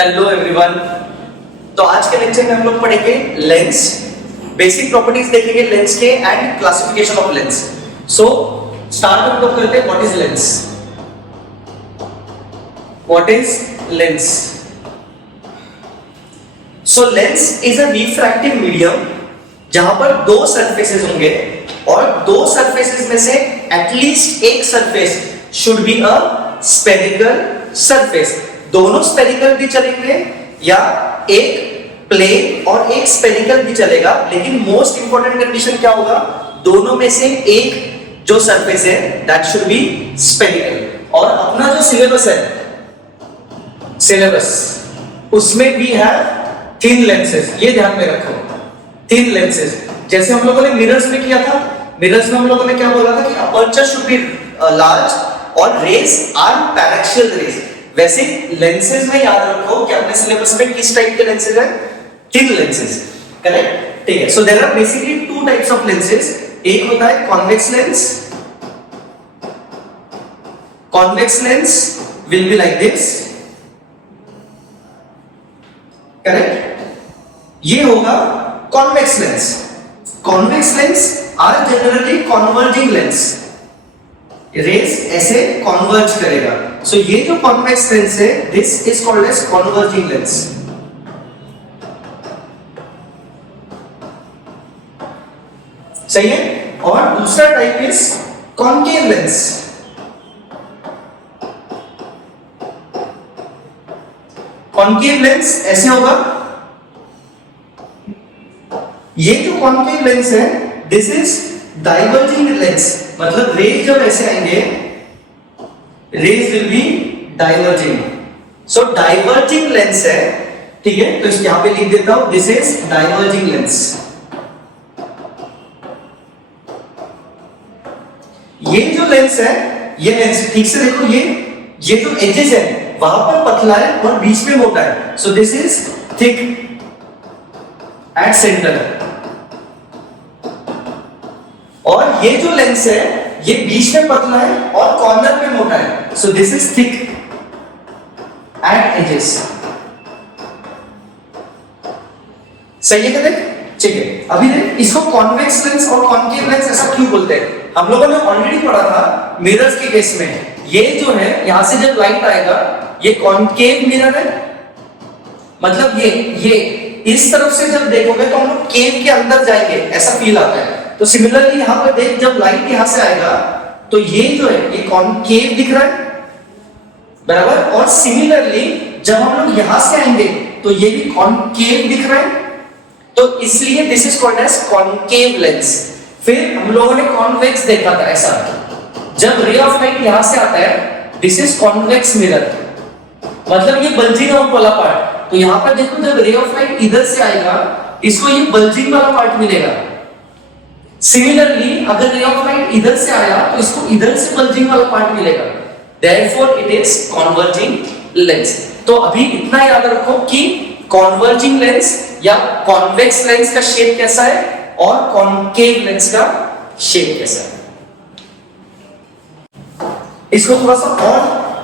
Hello everyone. तो आज के लेक्चर में हम लोग पढ़ेंगे लेंस, बेसिक प्रॉपर्टीज देखेंगे लेंस के and classification of lens. So start हम लोग करते हैं what is lens. What is lens? So lens is a refractive medium जहां पर दो सरफेसेस होंगे और दो सरफेसेस में से एटलीस्ट एक surface should be a spherical surface. दोनों स्फेरिकल भी चलेंगे या एक प्लेन और एक स्फेरिकल भी चलेगा, लेकिन मोस्ट इंपॉर्टेंट कंडीशन क्या होगा? दोनों में से एक जो सरफेस है दैट शुड बी स्फेरिकल। और अपना जो सिलेबस है, सिलेबस उसमें भी है थिन लेंसेज, ये ध्यान में रखो। थिन लेंसेज जैसे हम लोगों ने मिरर्स में किया था, मिरर्स में हम लोगों ने क्या बोला था कि अपर्चर शुड बी लार्ज और रेज आर पैराक्सियल रेज। वैसे लेंसेज में याद रखो कि अपने सिलेबस में किस टाइप के लेंसेज है? Thin lenses, correct? ठीक है। So there are basically two types of lenses. एक होता है convex lens. Convex lens will be like this, correct? ये होगा convex lens. Convex lens are generally converging lens, rays ऐसे कॉन्वर्ज करेगा। सो ये जो कॉन्वेक्स लेंस है this is called as converging lens. सही है। और दूसरा type is concave lens. Concave lens ऐसे होगा। ये जो कॉन्केव लेंस है दिस इज डाइवर्जिंग लेंस, मतलब रेज जब ऐसे आएंगे rays will be diverging. So diverging lens है, ठीक है? तो यहां पे लिख देता हूं दिस इज डाइवर्जिंग लेंस। ये जो लेंस है, ये लेंस ठीक से देखो, ये जो एजेस है वहां पर पतला है और बीच में मोटा है। So this is thick at centre. और ये जो लेंस है ये बीच में पतला है और कॉर्नर पे मोटा है। So this is thick at edges. सही है क्या? ठीक है। अभी देख, इसको कॉन्वेक्स लेंस और कॉन्केव लेंस ऐसा क्यों बोलते हैं? हम लोगों ने ऑलरेडी पढ़ा था मिरर्स के केस में। ये जो है यहां से जब लाइट आएगा ये कॉन्केव मिरर है, मतलब ये इस तरफ से जब देखोगे तो हम लोग केव के अंदर जाएंगे ऐसा फील आता है। तो सिमिलरली यहां पर देख, जब लाइट यहां से आएगा तो ये जो है ये कॉन्केव दिख रहा है, बराबर? और सिमिलरली जब हम लोग यहां से आएंगे तो ये भी कॉन्केव दिख रहा है, तो इसलिए this is called as concave lens. फिर हम लोगों ने कॉन्वेक्स देखा था, ऐसा जब रे ऑफ लाइट यहां से आता है दिस इज कॉन्वेक्स मिरर, मतलब ये बल्जिंग आउट वाला पार्ट। तो यहां पर देखो जब रे ऑफ लाइट इधर से आएगा इसको ये बल्जिंग वाला पार्ट मिलेगा। सिमिलरली अगर रे ऑफ लाइट इधर से आया तो इसको इधर से बल्जिंग वाला पार्ट मिलेगा। Therefore it is converging lens. तो अभी इतना याद रखो कि कॉन्वर्जिंग लेंस या कॉन्वेक्स लेंस का शेप कैसा है और कॉन्केव लेंस का शेप कैसा है। इसको थोड़ा सा और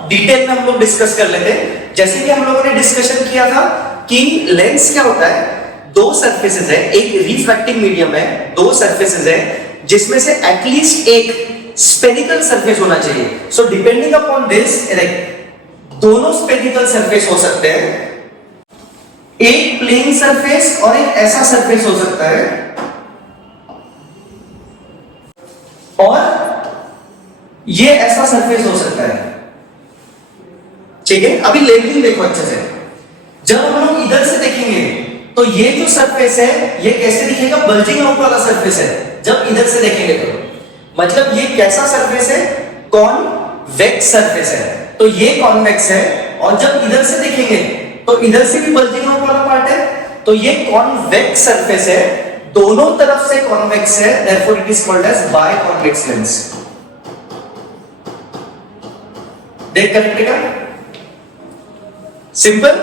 डिटेल में हम लोग डिस्कस कर लेते हैं। जैसे कि हम लोगों ने डिस्कशन किया था कि लेंस क्या होता है, दो सरफेसेस है, एक रिफ्रैक्टिव मीडियम है, दो सरफेसेस है जिसमें से एटलीस्ट एक स्फेरिकल सरफेस होना चाहिए। सो डिपेंडिंग अपॉन दिस दोनों स्फेरिकल सरफेस हो सकते हैं, एक प्लेन सरफेस और एक ऐसा सरफेस हो सकता है, और ये ऐसा सरफेस हो सकता है। ठीक है। अभी लेबलिंग देखो अच्छे से। जब हम लोग इधर से देखेंगे तो ये जो सरफेस है ये कैसे दिखेगा? बल्जिंग आउट वाला सरफेस है जब इधर से देखेंगे तो, मतलब ये कैसा सरफेस है? कॉन्वेक्स सरफेस है। तो ये कॉन्वेक्स है, और जब इधर से देखेंगे तो इधर से भी बल्जिंग आउट वाला पार्ट है, तो ये कॉन्वेक्स सरफेस है, दोनों तरफ से कॉन्वेक्स है, therefore it is called as biconvex lens. देख करेक्ट है? सिंपल।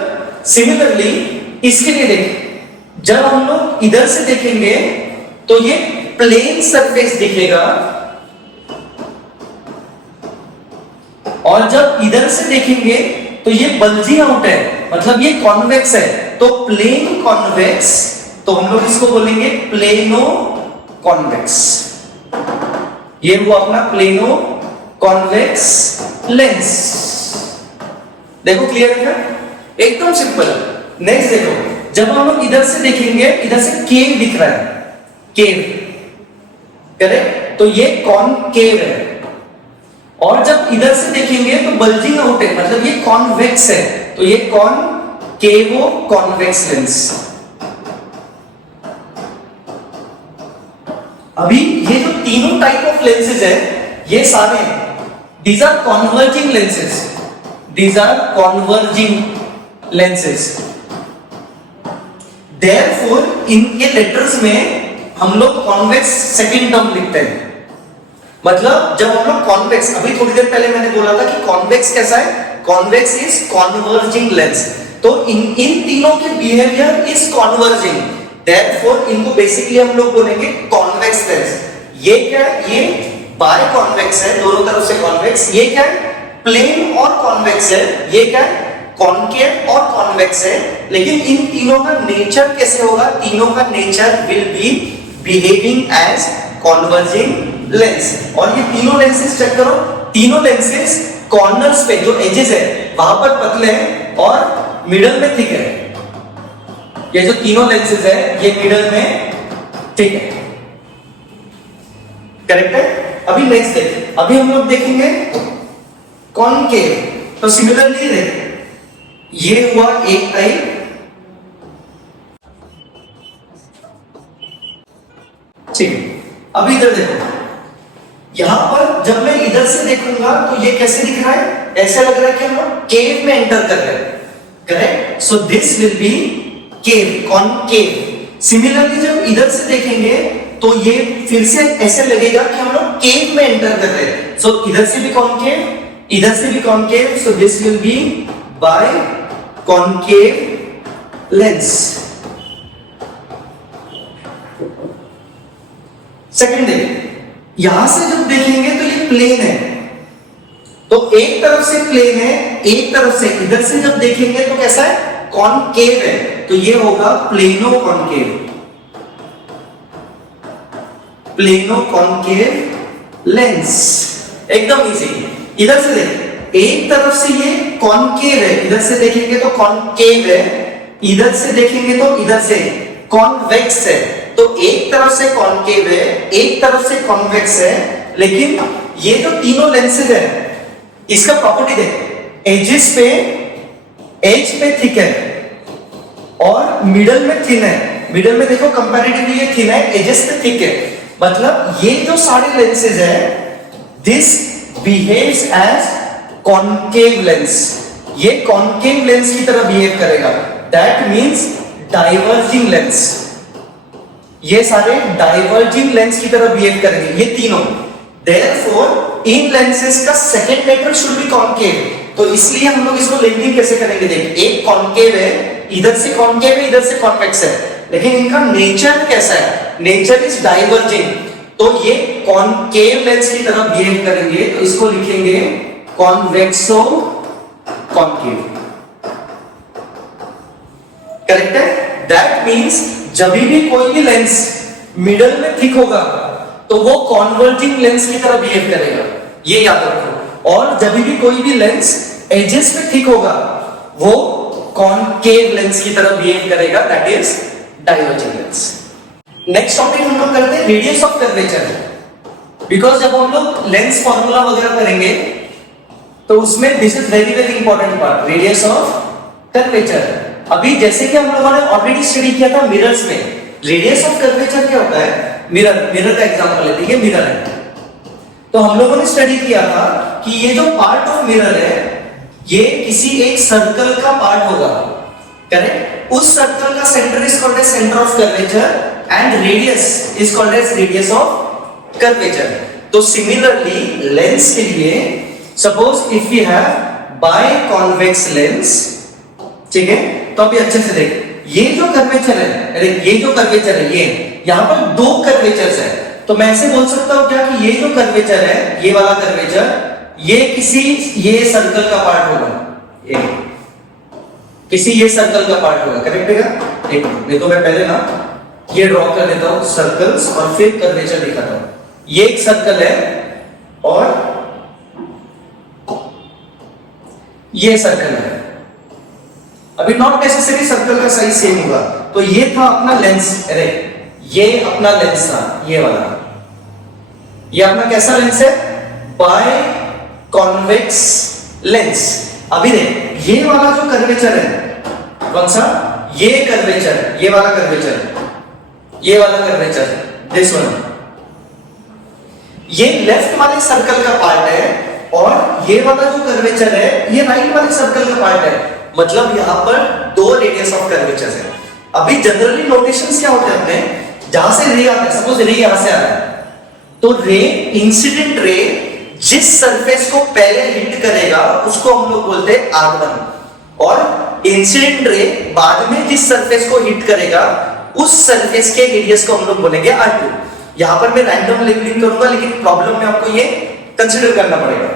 सिमिलरली इसके लिए देख, जब हम लोग इधर से देखेंगे तो ये प्लेन सरफेस दिखेगा, और जब इधर से देखेंगे तो ये बल्जिंग आउट है, मतलब ये कॉन्वेक्स है, तो प्लेन कॉन्वेक्स, तो हम लोग इसको बोलेंगे प्लेनो कॉन्वेक्स। ये हुआ अपना प्लेनो कॉन्वेक्स लेंस। देखो क्लियर है, एकदम सिंपल। नेक्स्ट देखो, जब हम लोग इधर से देखेंगे, इधर से केव दिख रहा है, केव, करेक्ट, तो ये कॉनकेव है। और जब इधर से देखेंगे तो बल्जिंग आउट है, मतलब ये कॉन्वेक्स है, तो ये कॉनकेवो कॉन्वेक्स लेंस। अभी ये जो तीनों टाइप ऑफ लेंसेज है, ये सारे these are converging lenses, these are converging lenses. Therefore इनके लेटर्स में हम लोग कॉन्वेक्स सेकंड टर्म लिखते हैं। मतलब जब हम लोग कॉन्वेक्स, अभी थोड़ी देर पहले मैंने बोला था कि कॉन्वेक्स कैसा है, कॉन्वेक्स इज कॉन्वर्जिंग लेंस, तो इन तीनों के बिहेवियर इज कॉन्वर्जिंग, देयरफॉर इनको बेसिकली हम लोग बोलेंगे कॉन्वेक्स लेंस। ये क्या है, ये बाय कॉन्वेक्स है, दोनों तरफ से कॉन्वेक्स। ये क्या है, प्लेन और कॉन्वेक्स है। ये क्या है, कॉनकेव और कॉन्वेक्स है। लेकिन इन तीनों का नेचर कैसे होगा, तीनों का nature will be behaving as converging lens. और ये तीनों लेंसेज चेक करो, तीनों लेंसेज कॉर्नर्स पे जो एजेस है वहां पर पतले हैं और मिडल में थिक है। ये जो तीनों लेंसेज है ये मिडल में थिक है, करेक्ट है। अभी नेक्स्ट देख, अभी हम लोग देखेंगे कॉनकेव। तो सिमिलरली देख, ये हुआ एक टाइप, ठीक है। अभी इधर देखो, यहां पर जब मैं इधर से देखूंगा तो ये कैसे दिख रहा है, ऐसा लग रहा है कि हम लोग केव में एंटर कर रहे हैं, correct. So this will B cave, concave. Similarly जब इधर से देखेंगे तो ये फिर से ऐसे लगेगा कि हम लोग केव में एंटर कर रहे हैं। सो इधर से भी कॉनकेव, इधर से भी concave, so this will be biconcave lens. Second day, यहां से जब देखेंगे तो ये प्लेन है, तो एक तरफ से प्लेन है, एक तरफ से, इधर से जब देखेंगे तो कैसा है, कॉनकेव है, तो ये होगा plano concave, plano concave lens. एकदम इजी। इधर से देख, एक तरफ से ये कॉनकेव है, इधर से देखेंगे तो कॉनकेव है, इधर से देखेंगे तो इधर से कॉन्वेक्स है। तो एक तरफ से कॉनकेव है, एक तरफ से कॉन्वेक्स है। लेकिन ये जो तीनों लेंसेज है, इसका प्रॉपर्टी देख, एजेस पे, एज पे थिक है और मिडल में थिन है। मिडल में देखो कंपैरेटिवली ये थिन है, एजेस पे थिक है। मतलब ये जो सारे लेंसेज है, this behaves as concave lens. ये कॉनकेव लेंस की तरह बिहेव करेगा, दैट मींस डाइवर्जिंग लेंस। ये सारे डाइवर्जिंग लेंस की तरह बिहेव करेंगे, ये तीनों। देयरफॉर इन लेंसेज का second letter should be concave. तो इसलिए हम लोग इसको लिंकिंग कैसे करेंगे, देख, एक कॉनकेव है, इधर से कॉनकेव है, इधर से कॉन्वेक्स है, लेकिन इनका नेचर कैसा है, नेचर इज डाइवर्जिंग। तो ये कॉनकेव लेंस की तरह बिहेव करेंगे, तो इसको लिखेंगे कॉन्वेक्सो कॉनकेव, करेक्ट है। दैट मींस जब भी कोई भी लेंस मिडल में थिक होगा तो वो कॉन्वर्जिंग लेंस की तरह बिहेव करेगा, ये याद रखो। और जब भी कोई भी लेंस एजेस पे थिक होगा वो कॉनकेव लेंस की तरह बिहेव करेगा, that is diverging lens. Next topic हम लोग करते हैं रेडियस ऑफ कर्वेचर। बिकॉज जब हम लोग लेंस फॉर्मूला वगैरह करेंगे तो उसमें this is very very important part, radius of curvature. अभी जैसे कि हम लोगों ने ऑलरेडी स्टडी किया था मिरर्स में, रेडियस ऑफ कर्वेचर क्या होता है, मिरर का एग्जांपल लेते हैं, मिरर है। तो हम लोगों ने स्टडी किया था कि ये जो पार्ट ऑफ मिरर है ये किसी एक सर्कल का पार्ट होगा, करेक्ट। उस सर्कल का centre is called as centre of curvature and radius is called as radius of curvature. तो सिमिलरली लेंस के लिए, suppose if we have biconvex lens, ठीक है, तो अभी अच्छे से देख, ये जो कर्वेचर है, ये जो कर्वेचर है, ये यहां पर दो कर्वेचर्स है। तो मैं ऐसे बोल सकता हूं क्या कि ये जो कर्वेचर है, ये वाला कर्वेचर, ये किसी, ये सर्कल का पार्ट होगा, ये, किसी ये सर्कल का पार्ट होगा, करेक्ट है क्या? एक मिनट, नहीं तो मैं पहले ना ये ड्रॉ कर देता हूं सर्कल्स और फिर कर्वेचर दिखाता हूं। ये एक सर्कल है और ये सर्कल है। अभी नॉट नेसेसरी सर्कल का साइज सेम होगा। तो ये था अपना लेंस, अरे ये अपना लेंस था, ये वाला। ये अपना कैसा लेंस है? Biconvex lens. अभी देख, ये वाला जो कर्वेचर है, कौन सा? ये कर्वेचर, ये वाला कर्वेचर, ये वाला कर्वेचर, दिस वन, ये लेफ्ट वाले सर्कल का पार्ट है और ये वाला जो कर्वेचर है ये राइट वाले सर्कल का पार्ट है। मतलब यहां पर दो रेडियस ऑफ कर्वेचर है। अभी जनरली नोटेशंस क्या होते हैं अपने, जहां से रे आता है, सपोज रे यहां से आ रहा है, तो रे, इंसिडेंट रे जिस सरफेस को पहले हिट करेगा उसको हम लोग बोलते हैं R1, और इंसिडेंट रे बाद में जिस सरफेस को हिट करेगा उस सरफेस के रेडियस को हम लोग बोलेंगे R2। यहां पर मैं रैंडम लेबलिंग करूंगा, लेकिन प्रॉब्लम में आपको ये कंसीडर करना पड़ेगा,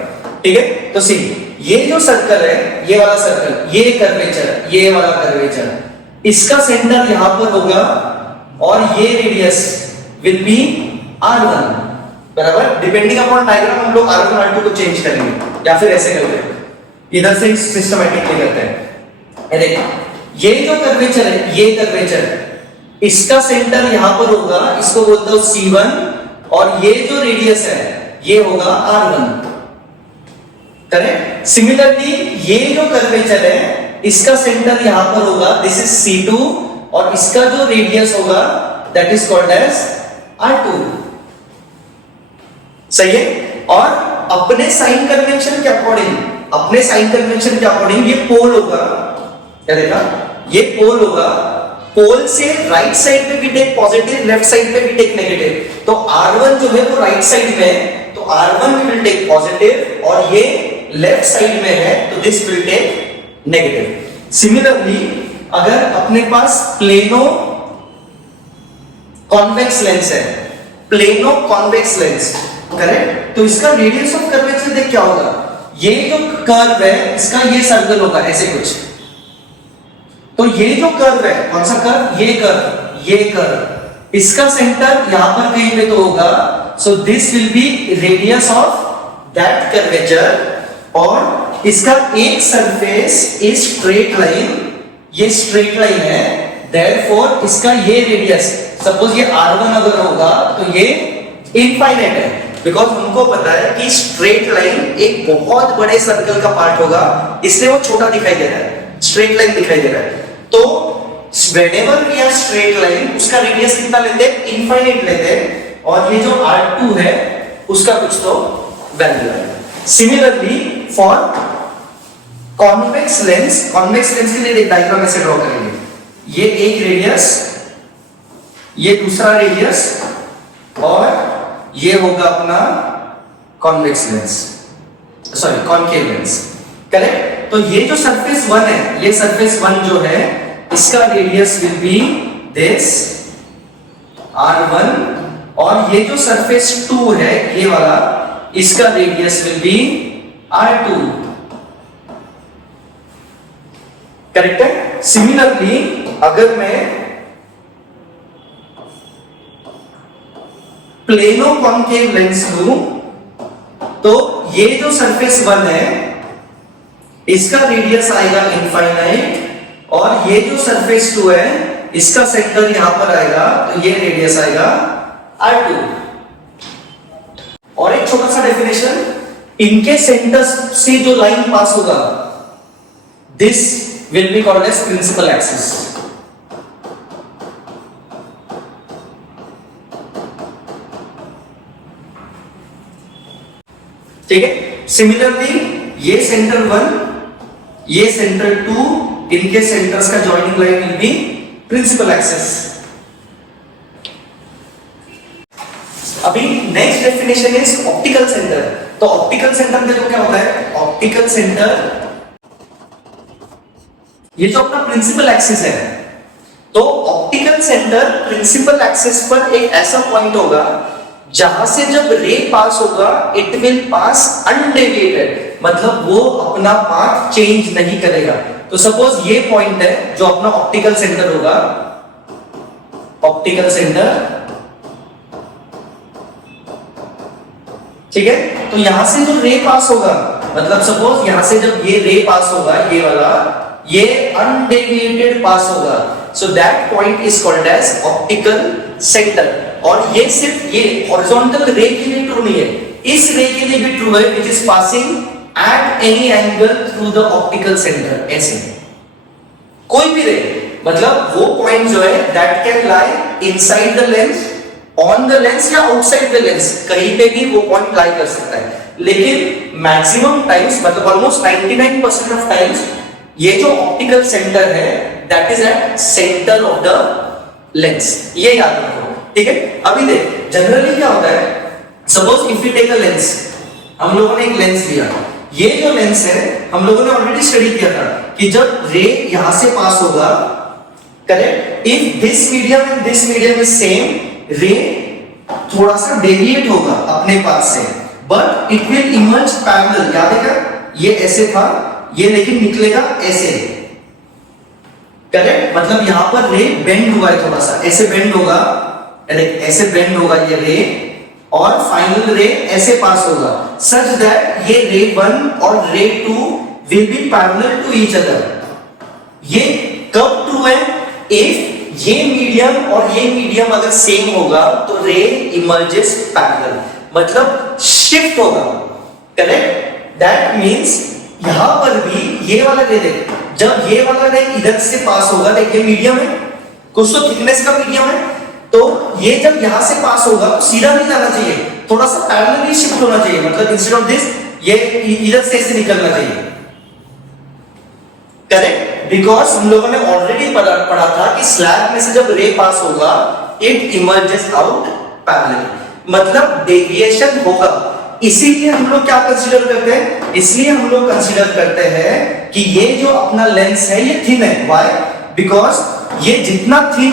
ठीक है? तो सी, ये जो सर्कल है, ये वाला सर्कल, ये कर्वेचर, ये वाला कर्वेचर, इसका सेंटर यहां पर होगा और ये रेडियस विल बी R1, बराबर। डिपेंडिंग अपॉन डायग्राम हम लोग R1 R2 को चेंज करेंगे या फिर ऐसे करते हैं, इधर से सिस्टमैटिकली करते हैं। ये देखो, ये जो कर्वेचर है, ये कर्वेचर, इसका सेंटर यहां पर होगा, इसको बोलते हो C1, और ये जो रेडियस है ये होगा R1, करेक्ट? सिमिलरली ये जो कर्वेचर है इसका सेंटर यहां पर होगा, दिस इज C2, और इसका जो रेडियस होगा that is called as R2, सही है? और अपने साइन कन्वेंशन के अकॉर्डिंग, अपने साइन कन्वेंशन के अकॉर्डिंग ये पोल होगा, क्या देखा? ये पोल होगा, पोल से राइट साइड पे भी टेक पॉजिटिव, लेफ्ट साइड पे भी टेक नेगेटिव। तो R1 जो है वो राइट साइड में है, तो R1 विल टेक पॉजिटिव, और ये लेफ्ट साइड में है तो this will take negative. Similarly अगर अपने पास प्लेनो कॉन्वेक्स लेंस है, प्लेनो कॉन्वेक्स लेंस, करेक्ट? तो इसका रेडियस ऑफ कर्वेचर देख क्या होगा, ये जो कर्व है इसका ये सर्कल होगा ऐसे कुछ। तो ये जो कर्व है, कौन सा कर्व? ये कर्व, ये कर्व, इसका सेंटर यहां पर कहीं पे तो होगा, सो this will B radius of that curvature, और इसका एक सरफेस इज स्ट्रेट लाइन, ये स्ट्रेट लाइन है, देयरफॉर इसका ये रेडियस, सपोज ये R1 अगर होगा तो ये इनफाइनाइट है, बिकॉज हमको पता है कि स्ट्रेट लाइन एक बहुत बड़े सर्कल का पार्ट होगा, इसलिए वो छोटा दिखाई दे रहा है, स्ट्रेट लाइन दिखाई दे रहा है। तो whenever we are straight line, उसका रेडियस कितना लेते हैं? इनफाइनाइट लेते हैं, और ये जो R2 है उसका कुछ तो वैल्यू है। Similarly for convex lens, convex lens के लिए एक डायग्राम ऐसे ड्रॉ करेंगे, ये एक रेडियस, ये दूसरा रेडियस, और ये होगा अपना convex lens, sorry concave lens, correct? तो ये जो सरफेस 1 है, ये सरफेस 1 जो है इसका radius will be this R1, और ये जो सरफेस 2 है ये वाला, इसका radius will be R2, correct है? सिमिलरली अगर मैं प्लेनो कॉनकेव लेंस लूं, तो ये जो सरफेस 1 है इसका रेडियस आएगा इनफाइनाइट, और ये जो सरफेस 2 है इसका सेंटर यहां पर आएगा, तो ये रेडियस आएगा R2। और एक छोटा सा डेफिनेशन, इनके सेंटर से जो लाइन पास होगा this will be called as principal axis. ठीक है? सिमिलरली ये सेंटर 1, ये सेंटर 2, इनके सेंटर्स का joining line will be principal axis. अभी next definition is optical centre. तो ऑप्टिकल सेंटर देखो क्या होता है, ऑप्टिकल सेंटर ये जो अपना प्रिंसिपल एक्सिस है, तो ऑप्टिकल सेंटर प्रिंसिपल एक्सिस पर एक ऐसा पॉइंट होगा जहां से जब रे पास होगा इट विल पास अनडेविएटेड, मतलब वो अपना पाथ चेंज नहीं करेगा। तो सपोज ये पॉइंट है जो अपना ऑप्टिकल सेंटर होगा, ऑप्टिकल सेंटर, ठीक है। तो यहां से जो रे पास होगा, मतलब सपोज यहां से जब ये रे पास होगा, ये वाला, ये अनडेविएटेड पास होगा, so that point is called as optical centre. और ये सिर्फ ये हॉरिजॉन्टल रे के लिए ट्रू नहीं है, इस रे के लिए भी ट्रू है, which is passing at any angle through the optical centre. ऐसे कोई भी रे, मतलब वो पॉइंट जो है that can lie inside the lens, on the lens या आउटसाइड द लेंस, कहीं पे भी वो पॉइंट लाई कर सकता है। लेकिन मैक्सिमम टाइम्स, मतलब ऑलमोस्ट 99% ऑफ टाइम्स, ये जो ऑप्टिकल सेंटर है that is at centre of the lens, ये याद रखो, ठीक है। अभी देख जनरली क्या होता है, suppose if you take a lens, हम लोगों ने एक लेंस लिया, ये जो लेंस है हम लोगों ने ऑलरेडी स्टडी किया था कि जब रे यहां से पास होगा, correct, if this medium and this medium is same, रे थोड़ा सा डेविएट होगा अपने पास से, but it will emerge parallel. याद है क्या, ये ऐसे था, ये लेकिन निकलेगा ऐसे, करेक्ट, मतलब यहां पर रे बेंड हुआ है, थोड़ा सा ऐसे बेंड होगा, ऐसे बेंड होगा ये रे, और फाइनल रे ऐसे पास होगा, सच दैट ये रे 1 और ray 2 will be parallel to each other. ये कब ट्रू है, इफ ये मीडियम और ये मीडियम अगर सेम होगा तो रे इमर्जेस पैरेलल, मतलब शिफ्ट होगा, करेक्ट। दैट मींस यहां पर भी ये वाला रे देख, जब ये वाला रे इधर से पास होगा, देखिए मीडियम है, कुछ तो थिकनेस का मीडियम है, तो ये जब यहां से पास होगा तो सीधा नहीं जाना चाहिए, थोड़ा सा पैरेलली शिफ्ट होना चाहिए, मतलब इंस्टेड ऑफ दिस ये इधर से ऐसे निकलना चाहिए, करेक्ट। बिकॉज हम लोगों ने ऑलरेडी पढ़ा था कि स्लैब में से जब रे पास होगा इट इमर्जेस आउट पैरेलल, मतलब डेविएशन होगा। इसीलिए हम लोग क्या कंसीडर करते हैं, इसलिए हम लोग कंसीडर करते हैं कि ये जो अपना लेंस है ये थिन है। व्हाई? बिकॉज ये जितना थिन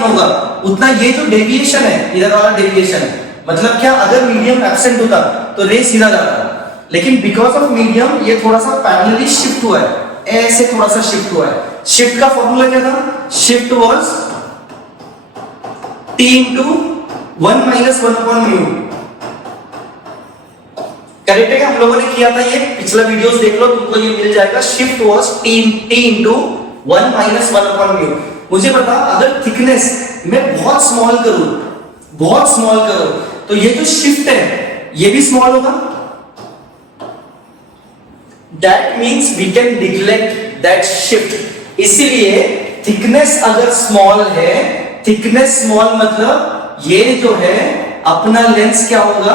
होगा उतना ये जो डेविएशन है, इधर वाला डेविएशन, मतलब क्या, अगर मीडियम एब्सेंट होता तो रे सीधा जाता, लेकिन बिकॉज ऑफ मीडियम ये थोड़ा सा पैरेलली शिफ्ट हुआ है, ऐसे थोड़ा सा शिफ्ट हुआ है। शिफ्ट का फॉर्मूला क्या था, shift was t into 1 minus 1 upon mu, correct है? हम लोगों ने किया था ये, पिछला वीडियोस देख लो, तुमको ये मिल जाएगा। Shift was t into 1 minus 1 upon mu। मुझे बता, अगर थिकनेस मैं बहुत स्मॉल करूं तो ये जो शिफ्ट है ये भी स्मॉल होगा, that means we can neglect that shift. इसीलिए थिकनेस अगर स्मॉल है, थिकनेस स्मॉल मतलब ये जो है अपना लेंस क्या होगा,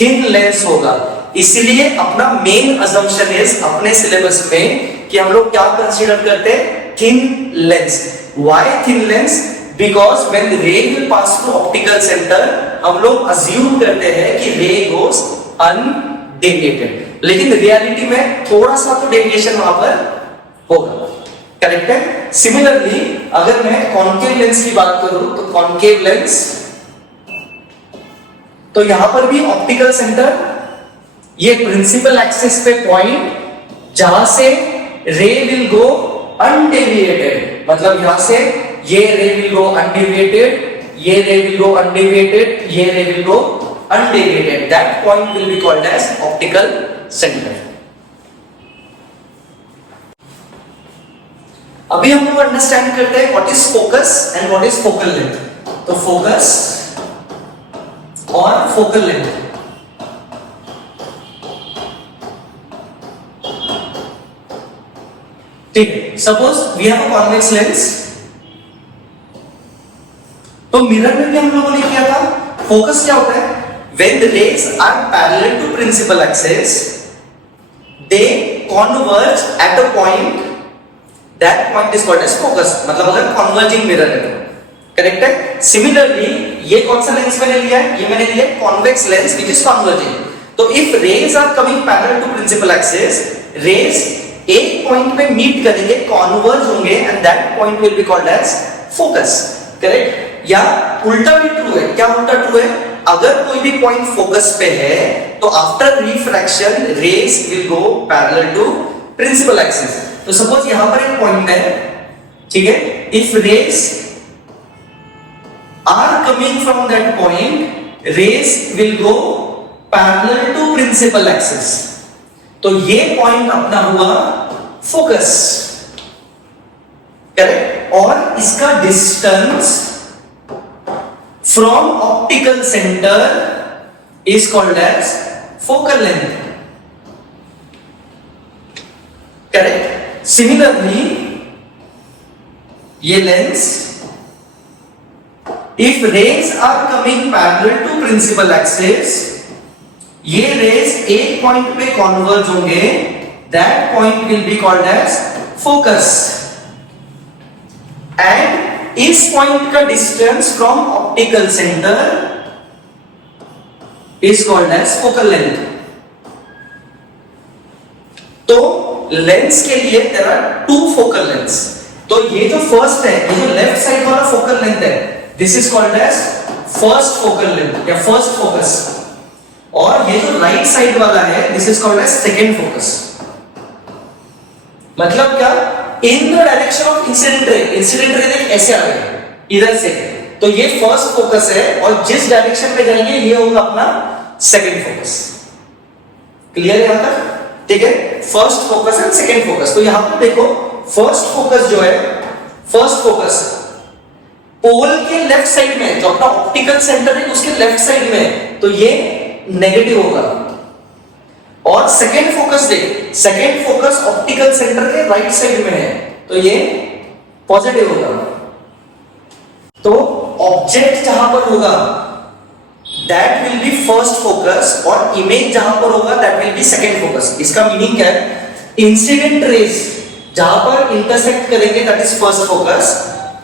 थिन लेंस होगा। इसलिए अपना मेन अजम्पशन इज अपने सिलेबस में कि हम लोग क्या कंसीडर करते हैं, thin lens. Why thin lens? Because when रे will pass through optical centre हम लोग अज्यूम करते हैं कि रे गोस अनडेविएटेड, लेकिन रियलिटी में थोड़ा सा तो डेविएशन वहां पर होगा, करेक्ट है? सिमिलरली अगर मैं कॉन्केव लेंस की बात करूं तो कॉन्केव लेंस, तो यहां पर भी ऑप्टिकल सेंटर, ये प्रिंसिपल एक्सिस पे पॉइंट जहां से रे विल गो अनडेविएटेड, मतलब यहां से ये रे विल गो अनडेविएटेड, ये रे विल गो अनडेविएटेड, ये ray will go undeviated, that point will be called as optical centre. अभी हम लोग अंडरस्टैंड करते हैं what is focus and what is focal length. तो फोकस और फोकल लेंथ, ठीक है। Suppose we have a convex lens, तो मिरर में भी हम लोगों ने किया था, फोकस क्या होता है, when the rays are parallel to principal axis they converge at a point, that point is called as focus, मतलब अगर कॉन्वर्जिंग मिरर है तो, करेक्ट है? सिमिलरली ये कौन सा लेंस मैंने लिया है, ये मैंने लिया है convex lens which is converging. तो if rays are coming parallel to principal axis, rays एक पॉइंट पे मीट करेंगे, कॉन्वर्ज होंगे, and that point will be called as focus, correct? या उल्टा भी ट्रू है। क्या उल्टा ट्रू है? अगर कोई भी पॉइंट फोकस पे है तो after refraction rays will go parallel to principal axis. तो सपोज यहां पर एक पॉइंट है, ठीक है, if rays are coming from that point, rays will go parallel to principal axis. तो ये पॉइंट अपना हुआ फोकस, करेक्ट। और इसका distance from optical centre is called as focal length, correct. Similarly ये lens, if rays are coming parallel to principal axis, ये rays एक point पे कॉन्वर्ज होंगे, that point will be called as focus. And इस point का distance from optical centre is called as focal length. तो lens के लिए there are two focal lengths. तो ये जो फर्स्ट है, ये जो लेफ्ट साइड वाला फोकल लेंथ है, this is called as first focal length या फर्स्ट फोकस। और ये जो राइट साइड वाला है, this is called as second focus. मतलब क्या, in the direction of incident ray, incident ray देख ऐसे आ गए इधर से, तो ये फर्स्ट फोकस है, और जिस डायरेक्शन पे जाएंगे ये होगा अपना सेकंड फोकस। क्लियर है यहां तक? ठीक है, first focus and second focus. तो यहां पर देखो, फर्स्ट फोकस जो है, फर्स्ट फोकस पोल के लेफ्ट साइड में, जो अपना ऑप्टिकल सेंटर है उसके लेफ्ट साइड में, तो ये नेगेटिव होगा। और सेकंड फोकस देख, सेकंड फोकस ऑप्टिकल सेंटर के राइट साइड में है, तो ये पॉजिटिव होगा। तो ऑब्जेक्ट जहां पर होगा that will be first focus, और इमेज जहां पर होगा that will be second focus. इसका मीनिंग क्या है, इंसिडेंट रेज जहां पर इंटरसेक्ट करेंगे दैट इज फर्स्ट फोकस,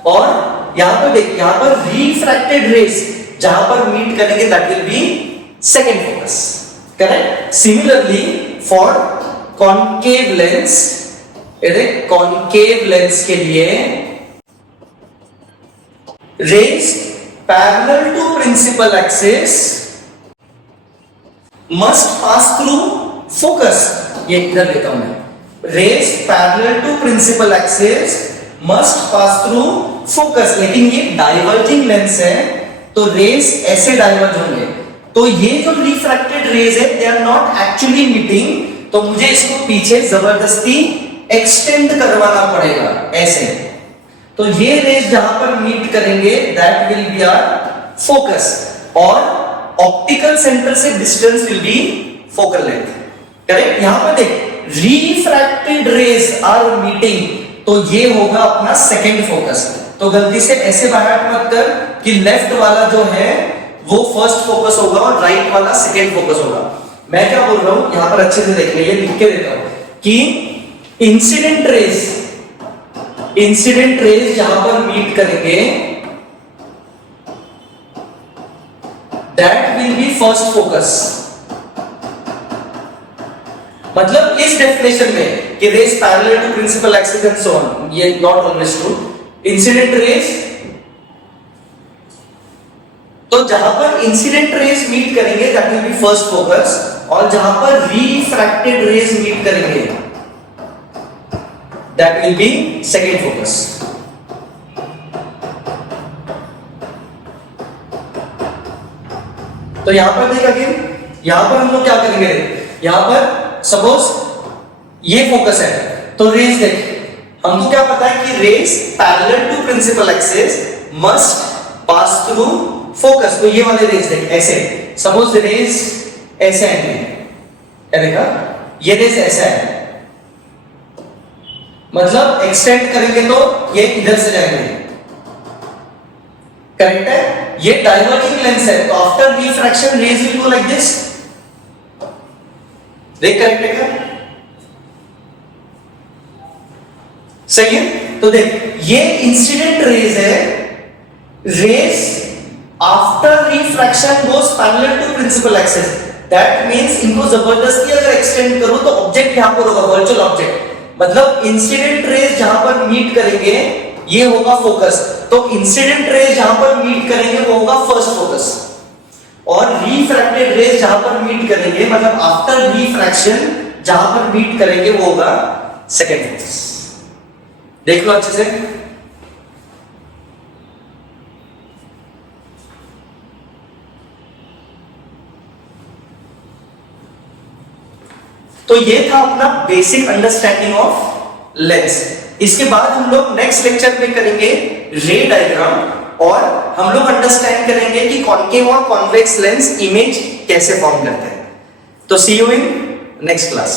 और यहां पर देख, यहां पर रिफ्रैक्टेड रेज जहां पर मीट करेंगे that will be second focus, correct. Similarly for concave lens, concave lens के लिए rays parallel to principal axis must pass through focus. ये इधर लेता हूं मैं, rays parallel to principal axis must pass through focus. लेकिन ये डाइवर्जिंग लेंस है, तो रेज ऐसे डाइवर्ज होंगे, तो ये जो रिफ्रैक्टेड रेज है they are not actually meeting, तो मुझे इसको पीछे जबरदस्ती एक्सटेंड करवाना पड़ेगा ऐसे। तो ये रेज जहां पर मीट करेंगे that will be our focus, और ऑप्टिकल सेंटर से distance will be focal length, correct. यहां पर देख, रिफ्रैक्टेड रेज आर मीटिंग, तो ये होगा अपना सेकंड फोकस। तो गलती से ऐसे बाहर मत कर कि लेफ्ट वाला जो है वो फर्स्ट फोकस होगा और राइट वाला सेकंड फोकस होगा। मैं क्या बोल रहा हूं, यहां पर अच्छे से देख लीजिए, लिख के देता हूं कि इंसिडेंट रेज जहां पर मीट करेंगे that will be first focus. मतलब इस डेफिनेशन में कि rays parallel to principal axis and so on, ये not always true. Incident rays, तो जहां पर इंसिडेंट रेज मीट करेंगे that will be first focus, और जहां पर रिफ्रैक्टेड रेज मीट करेंगे that will be second focus. तो यहां पर देख अगेन, यहां पर हम लोग क्या करेंगे, यहां पर सपोज ये फोकस है, तो रेज देख, हमको क्या पता है कि rays parallel to principal axis must pass through focus. तो ये वाले रेज देख ऐसे, सपोज रेज ऐसे आएंगे, देखा ये रेज ऐसा है, मतलब एक्सटेंड करेंगे तो ये इधर से जाएंगे, करेक्ट है। ये डाइवर्जिंग लेंस है, तो after refraction rays will go like this, देख करेक्ट है क्या, सही है। तो देख ये इंसिडेंट रेज है, rays after refraction goes parallel to principal axis, that means इनको जबरदस्ती अगर एक्सटेंड करो तो ऑब्जेक्ट यहां पर होगा वर्चुअल ऑब्जेक्ट, मतलब इंसिडेंट रेज जहां पर मीट करेंगे ये होगा फोकस, तो इंसिडेंट रेज जहां पर मीट करेंगे वो होगा फर्स्ट फोकस, और रिफ्रैक्टेड रेज जहां पर मीट करेंगे मतलब आफ्टर रिफ्रैक्शन जहां पर मीट करेंगे वो होगा सेकेंड फोर्स। देख लो अच्छे से। तो ये था अपना बेसिक अंडरस्टैंडिंग ऑफ लेंस। इसके बाद हम लोग नेक्स्ट लेक्चर में करेंगे रे डायग्राम और हम लोग अंडरस्टैंड करेंगे कि कॉनकेव और कॉन्वेक्स लेंस इमेज कैसे फॉर्म करते हैं। तो सी यू इन नेक्स्ट क्लास।